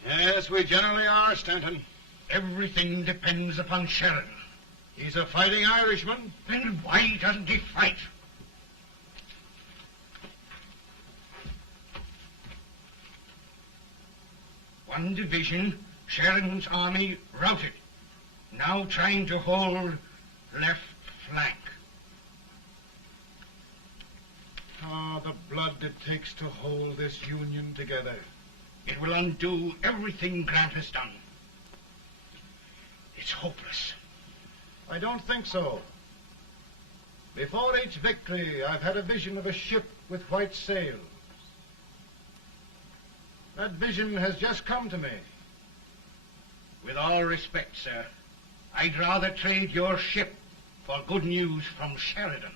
Yes, we generally are, Stanton. Everything depends upon Sheridan. He's a fighting Irishman. Then why doesn't he fight? One division, Sheridan's army, routed. Now trying to hold left flank. Ah, the blood it takes to hold this Union together. It will undo everything Grant has done. It's hopeless. I don't think so. Before each victory, I've had a vision of a ship with white sails. That vision has just come to me. With all respect, sir, I'd rather trade your ship for good news from Sheridan.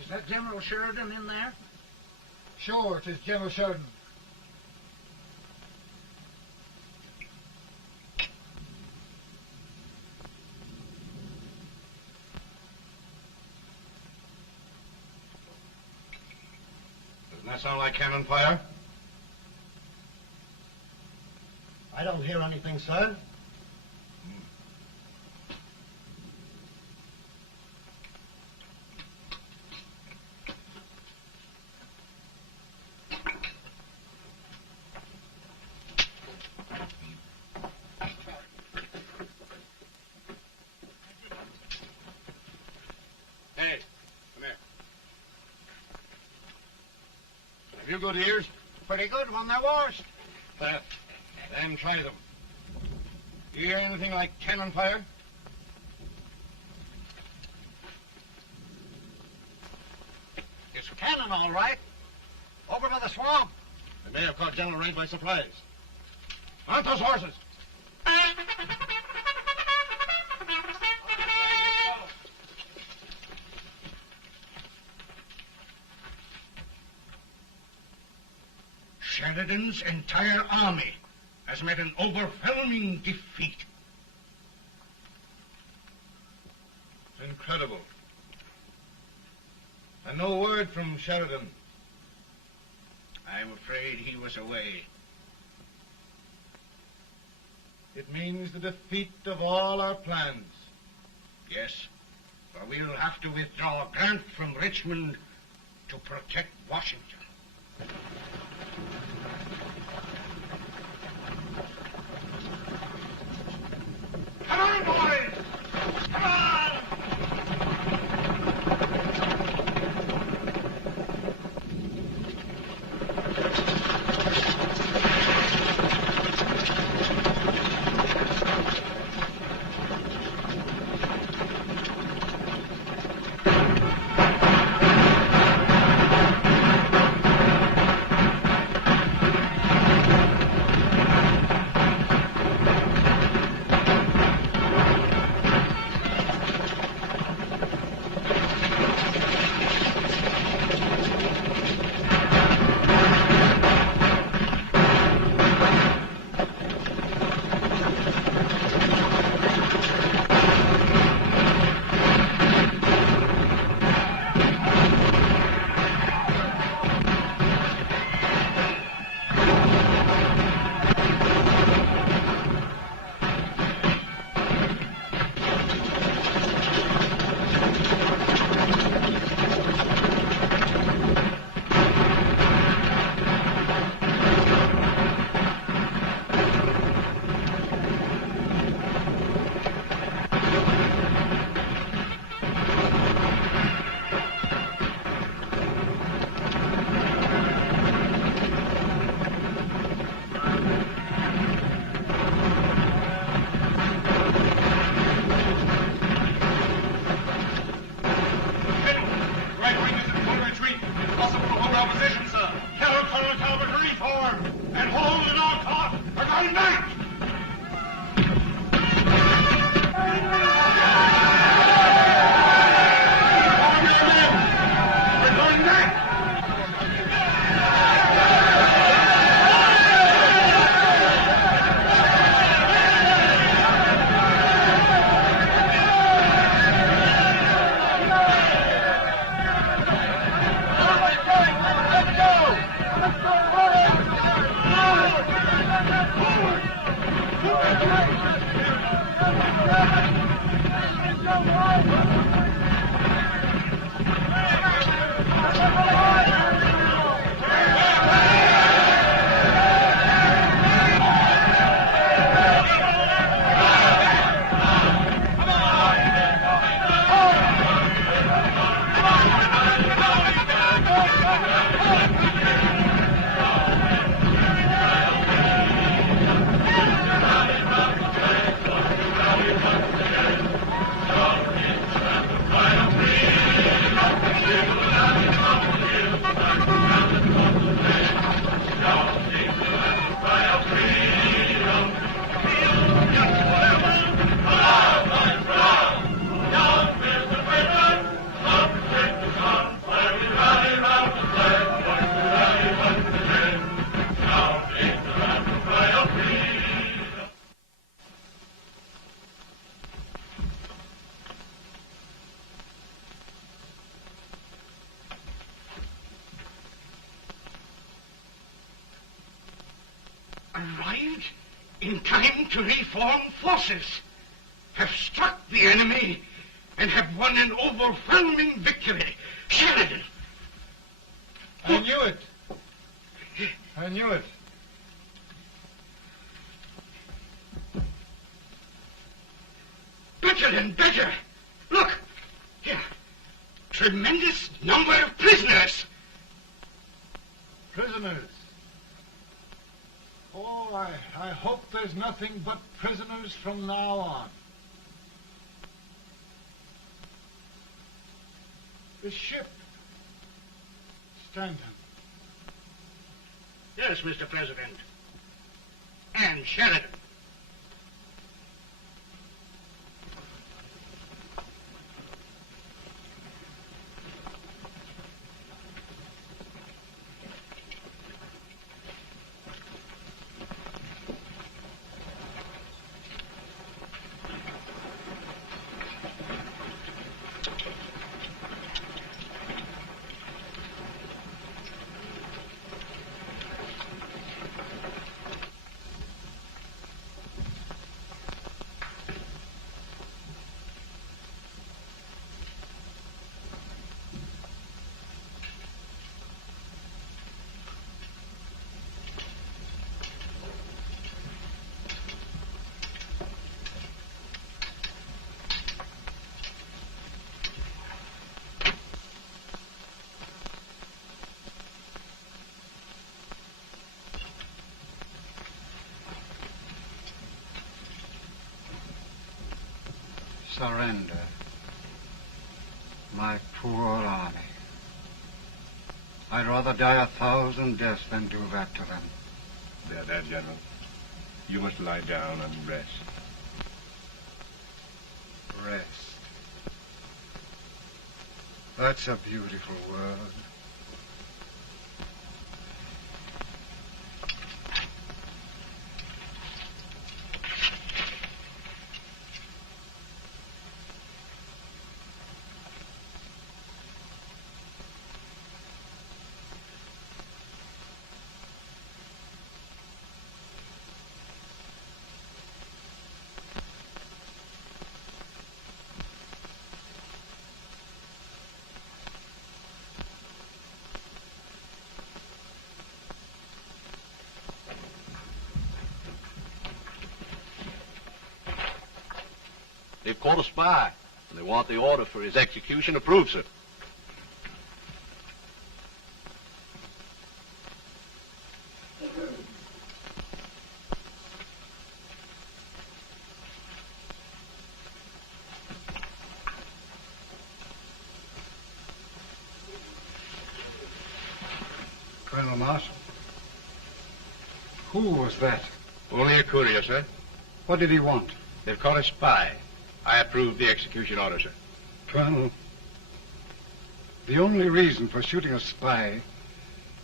Is that General Sheridan in there? Sure, it is General Sheridan. Doesn't that sound like cannon fire? I don't hear anything, sir. Hey, come here. Have you good ears? Pretty good when they're washed. Then try them. You hear anything like cannon fire? It's cannon, all right. Over by the swamp. They may have caught General Range by surprise. Mount those horses. Sheridan's entire army has met an overwhelming defeat. It's incredible. And no word from Sheridan. I'm afraid he was away. It means the defeat of all our plans. Yes, for we'll have to withdraw Grant from Richmond to protect Washington. Come on, boys! Come on! in time to reform forces, have struck the enemy, and have won an overwhelming victory. Sheridan! I knew it. I knew it. Better and better. Look, here. Tremendous number of prisoners. Prisoners? Oh, I hope there's nothing but prisoners from now on. The ship. Stanton. Yes, Mr. President. And Sheridan. Surrender. My poor army. I'd rather die 1,000 deaths than do that to them. There, General. You must lie down and rest. Rest. That's a beautiful word. They've caught a spy, and they want the order for his execution approved, sir. Colonel Marshall. Who was that? Only a courier, sir. What did he want? They've caught a spy. I approve the execution order, sir. Colonel, the only reason for shooting a spy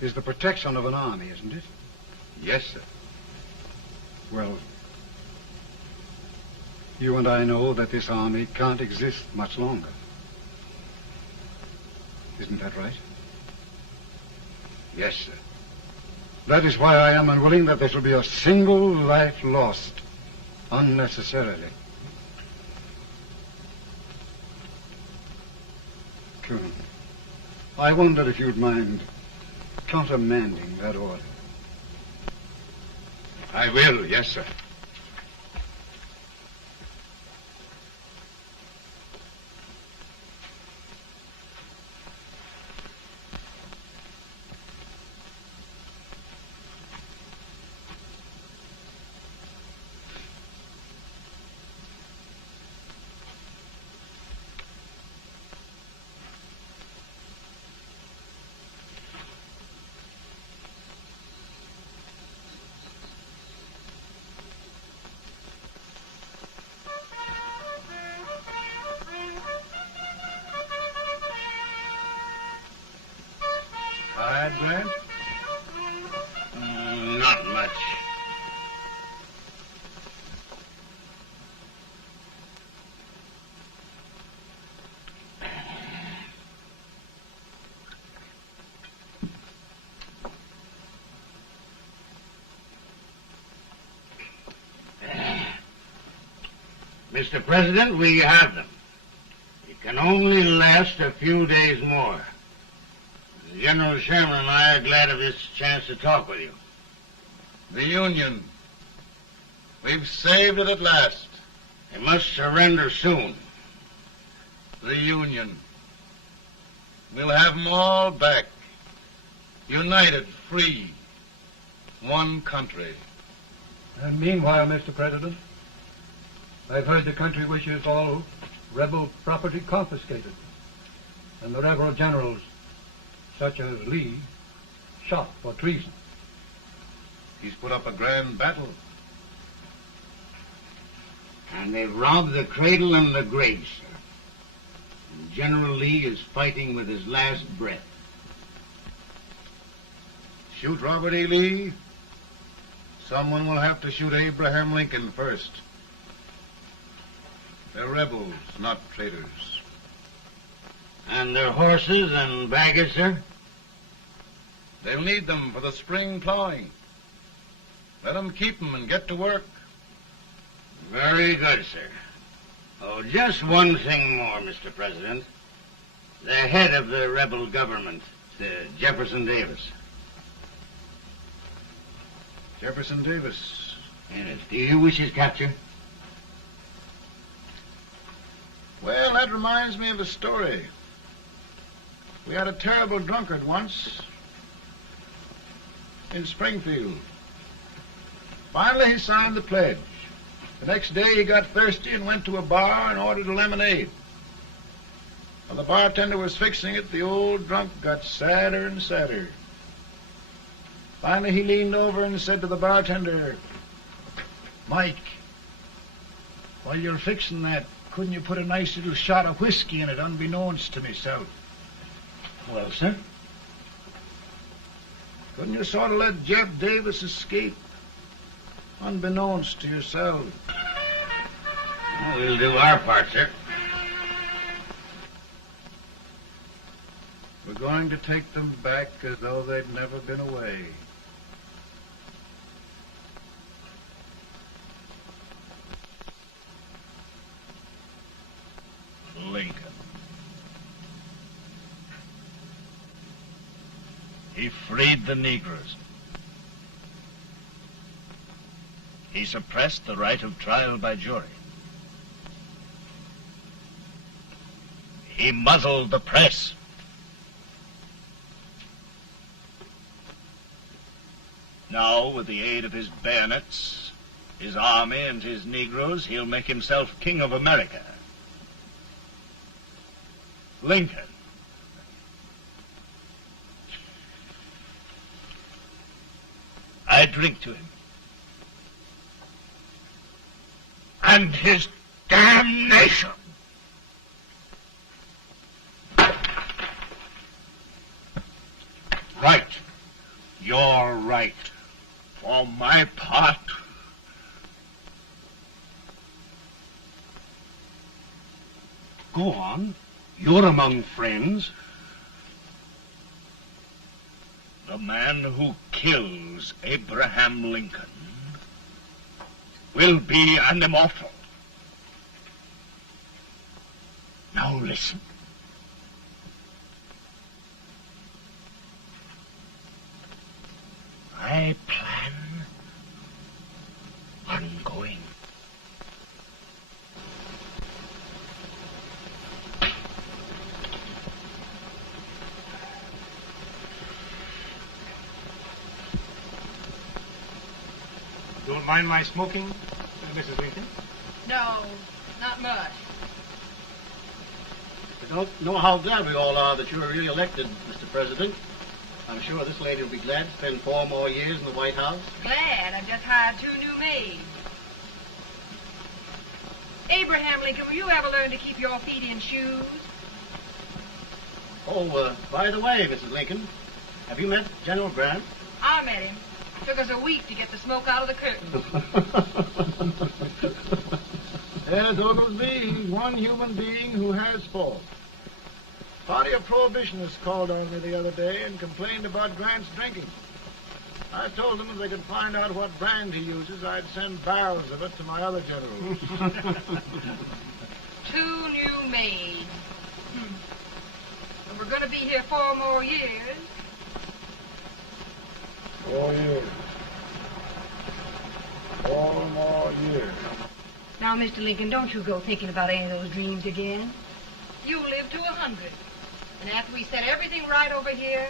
is the protection of an army, isn't it? Yes, sir. Well, you and I know that this army can't exist much longer. Isn't that right? Yes, sir. That is why I am unwilling that there shall be a single life lost unnecessarily. Colonel, I wonder if you'd mind countermanding that order. I will, yes, sir. Grant? Not much. Mr. President, we have them. It can only last a few days more. General Sherman and I are glad of this chance to talk with you. The Union. We've saved it at last. They must surrender soon. The Union. We'll have them all back. United, free. One country. And meanwhile, Mr. President, I've heard the country wishes all rebel property confiscated, and the rebel generals, such as Lee, shot for treason. He's put up a grand battle. And they've robbed the cradle and the grave, sir. And General Lee is fighting with his last breath. Shoot Robert E. Lee? Someone will have to shoot Abraham Lincoln first. They're rebels, not traitors. And their horses and baggage, sir? They'll need them for the spring plowing. Let them keep them and get to work. Very good, sir. Oh, just one thing more, Mr. President. The head of the rebel government, Jefferson Davis. Jefferson Davis. Yes. Do you wish his capture? Well, that reminds me of a story. We had a terrible drunkard once in Springfield. Finally, he signed the pledge. The next day, he got thirsty and went to a bar and ordered a lemonade. While the bartender was fixing it, the old drunk got sadder and sadder. Finally, he leaned over and said to the bartender, "Mike, while you're fixing that, couldn't you put a nice little shot of whiskey in it, unbeknownst to myself?" Well, sir? Couldn't you sort of let Jeff Davis escape, unbeknownst to yourself? Well, we'll do our part, sir. We're going to take them back as though they'd never been away. Lincoln. He freed the Negroes. He suppressed the right of trial by jury. He muzzled the press. Now, with the aid of his bayonets, his army, and his Negroes, he'll make himself King of America. Lincoln. I drink to him. And his damnation. Right. You're right. For my part, go on. You're among friends. The man who kills Abraham Lincoln will be an immortal. Now listen. I plan on going. Don't mind my smoking, Mrs. Lincoln? No, not much. I don't know how glad we all are that you were re-elected, Mr. President. I'm sure this lady will be glad to spend 4 more years in the White House. Glad. I've just hired 2 new maids. Abraham Lincoln, will you ever learn to keep your feet in shoes? Oh, by the way, Mrs. Lincoln, have you met General Grant? I met him. Took us a week to get the smoke out of the curtain. Yes, Oglesby, he's one human being who has faults. A party of prohibitionists called on me the other day and complained about Grant's drinking. I told them if they could find out what brand he uses, I'd send barrels of it to my other generals. 2 new maids. And we're going to be here 4 more years. 4 years. 4 more years. Now, Mr. Lincoln, don't you go thinking about any of those dreams again. You live to 100. And after we set everything right over here,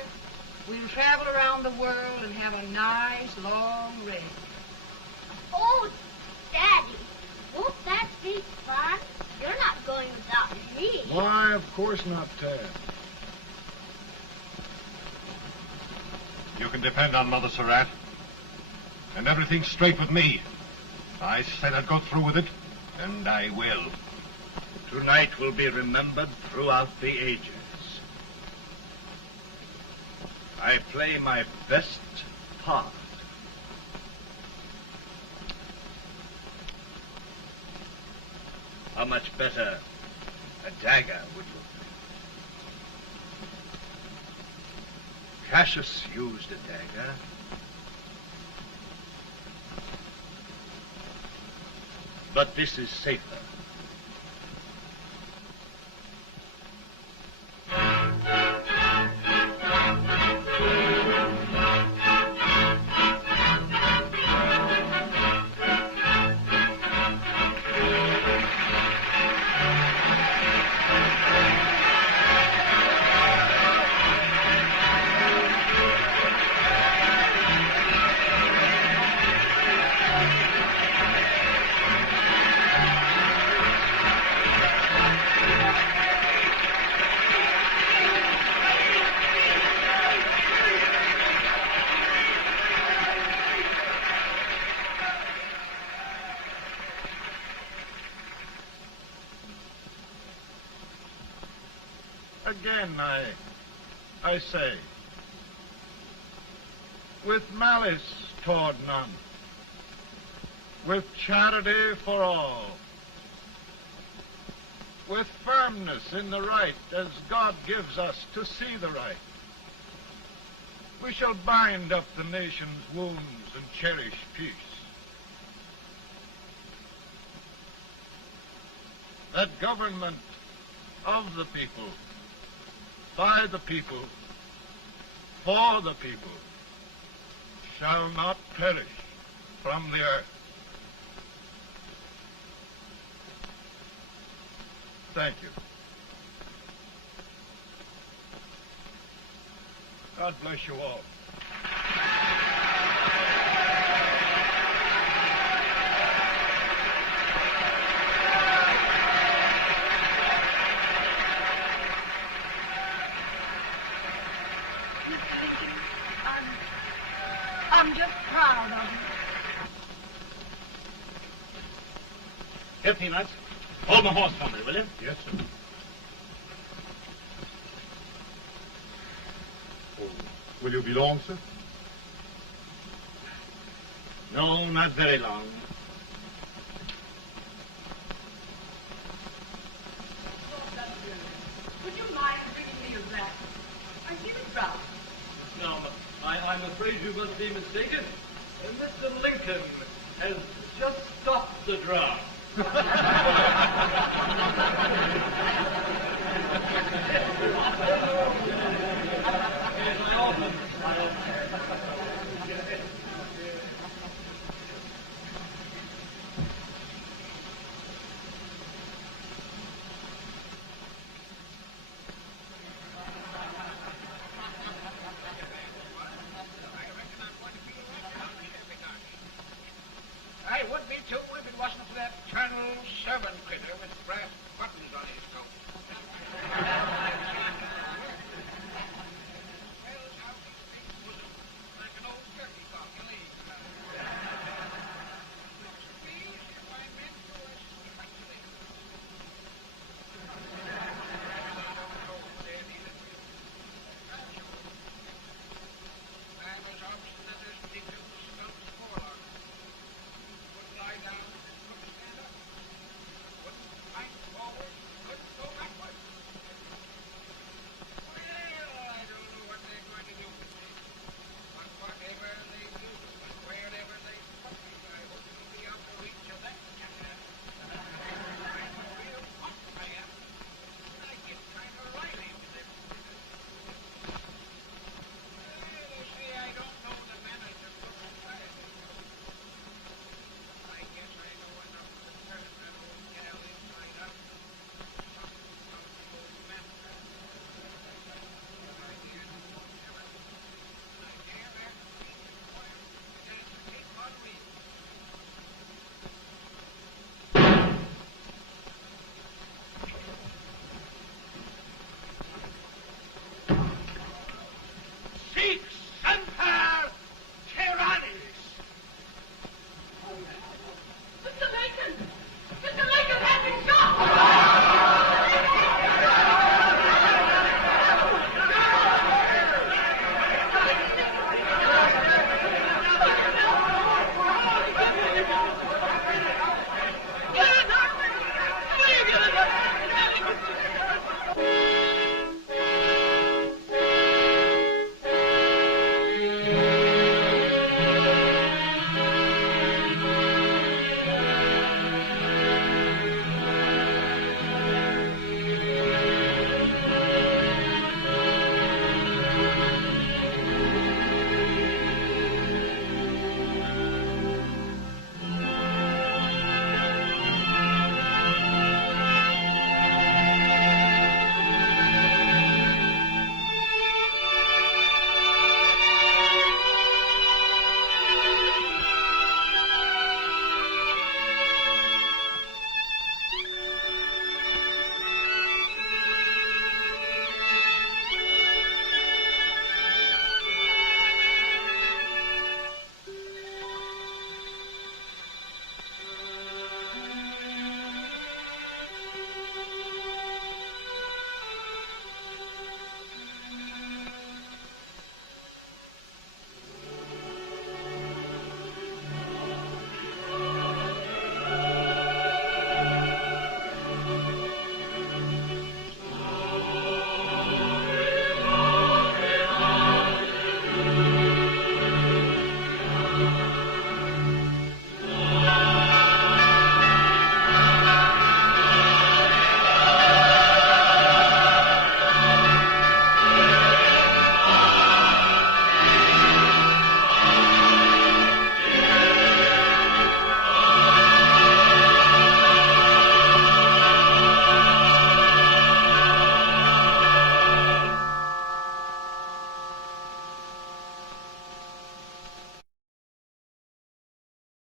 we'll travel around the world and have a nice, long rest. Oh, Daddy, won't that be fun? You're not going without me. Why, of course not, Tad. You can depend on Mother Surratt. And everything's straight with me. I said I'd go through with it, and I will. Tonight will be remembered throughout the ages. I play my best part. How much better a dagger would look. Cassius used a dagger. But this is safer. Again, I say, with malice toward none, with charity for all, with firmness in the right as God gives us to see the right, we shall bind up the nation's wounds and cherish peace. That government of the people, by the people, for the people, shall not perish from the earth. Thank you. God bless you all. I'm just proud of you. Here, Peanuts. Hold my horse for me, will you? Yes, sir. Oh, will you be long, sir? No, not very long. Would you mind bringing me a rat? I hear it drop. No, I'm afraid you must be mistaken. Mr. Lincoln has just stopped the draft.